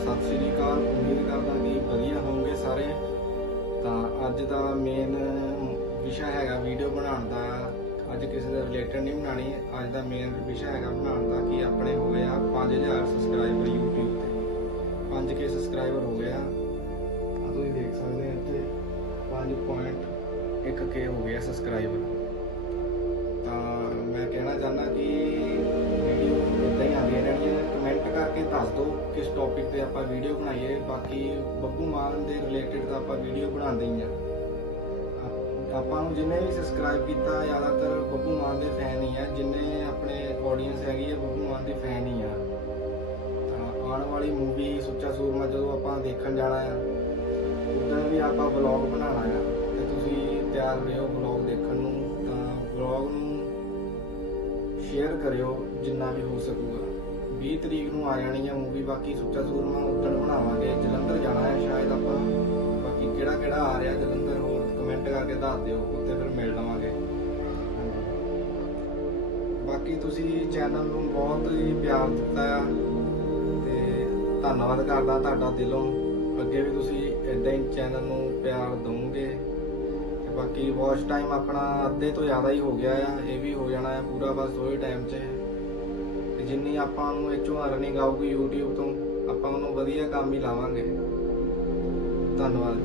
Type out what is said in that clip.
सत श्री अकाल। उम्मीद करदा कि वधिया होवोगे सारे। तो अज का मेन विषय है वीडियो बनाने का। अज किसी के रिलेटेड नहीं बनानी। अज का मेन विषय है बनाने का कि अपने हो गया 5000 सबसक्राइबर यूट्यूब पर 5K सबसक्राइबर हो गया। तुम देख सकते हैं इतने 5.1K हो गया सबसक्राइबर। तो मैं कहना चाहना कि वीडियो इदा ही आदि रहनी। कमेंट करके दस दो किस टॉपिक पर आप वीडियो बनाइए। बाकी बब्बू मान के रिलेटेड तो आप वीडियो बनाते ही हैं। ਆਪਾਂ ਨੂੰ ਜਿੰਨੇ ਵੀ ਸਬਸਕ੍ਰਾਈਬ ਕੀਤਾ ਜ਼ਿਆਦਾਤਰ ਬੱਬੂ ਮਾਨ ਦੇ ਫੈਨ ਹੀ ਆ। ਜਿੰਨੇ ਆਪਣੇ ਆਡੀਅנס ਹੈਗੀ ਆ ਬੱਬੂ ਮਾਨ ਦੀ ਫੈਨ ਹੀ ਆ। ਤਾਂ ਆਉਣ ਵਾਲੀ ਮੂਵੀ ਸੁੱਚਾ ਸੂਰਮਾ ਜਦੋਂ ਆਪਾਂ ਦੇਖਣ ਜਾਣਾ ਆ ਉਦੋਂ ਵੀ ਆਪਾਂ ਵਲੌਗ ਬਣਾਉਣਾ ਆ ਤੇ ਤੁਸੀਂ ਤਿਆਰ ਰਹੋ ਵਲੌਗ ਦੇਖਣ ਨੂੰ। ਤਾਂ ਵਲੌਗ ਨੂੰ ਸ਼ੇਅਰ ਕਰਿਓ ਜਿੰਨਾ ਵੀ ਹੋ ਸਕੂਗਾ। 20 ਤਰੀਕ ਨੂੰ ਆ ਜਾਣੀ ਆ ਮੂਵੀ। ਬਾਕੀ ਸੁੱਚਾ ਸੂਰਮਾ ਉਦੋਂ ਬਣਾਵਾਂਗੇ। ਜਲੰਧਰ ਜਾਣਾ ਹੈ ਸ਼ਾਇਦ ਆਪਾਂ। ਬਾਕੀ ਕਿਹੜਾ ਕਿਹੜਾ ਆ ਰਿਹਾ ਜਲੰਧਰ ਹੋਰ कमेंट करके दस दिओ उत्ते फिर मिल लवांगे। बाकी तुसी चैनल नूं बहुत ही प्यार दिता ते धन्नवाद करदा तुहाडा दिलों। अगे भी तुसी इदां ही चैनल नूं प्यार दोगे। बाकी वॉच टाइम अपना अद्धे तो ज़्यादा ही हो गया है। ये भी हो जाना है पूरा बस थोड़े टाइम च। जिन्नी आपां नूं इचों अर्निंग आऊगी यूट्यूब तो आपां नूं वधिया काम ही लावांगे। धन्नवाद।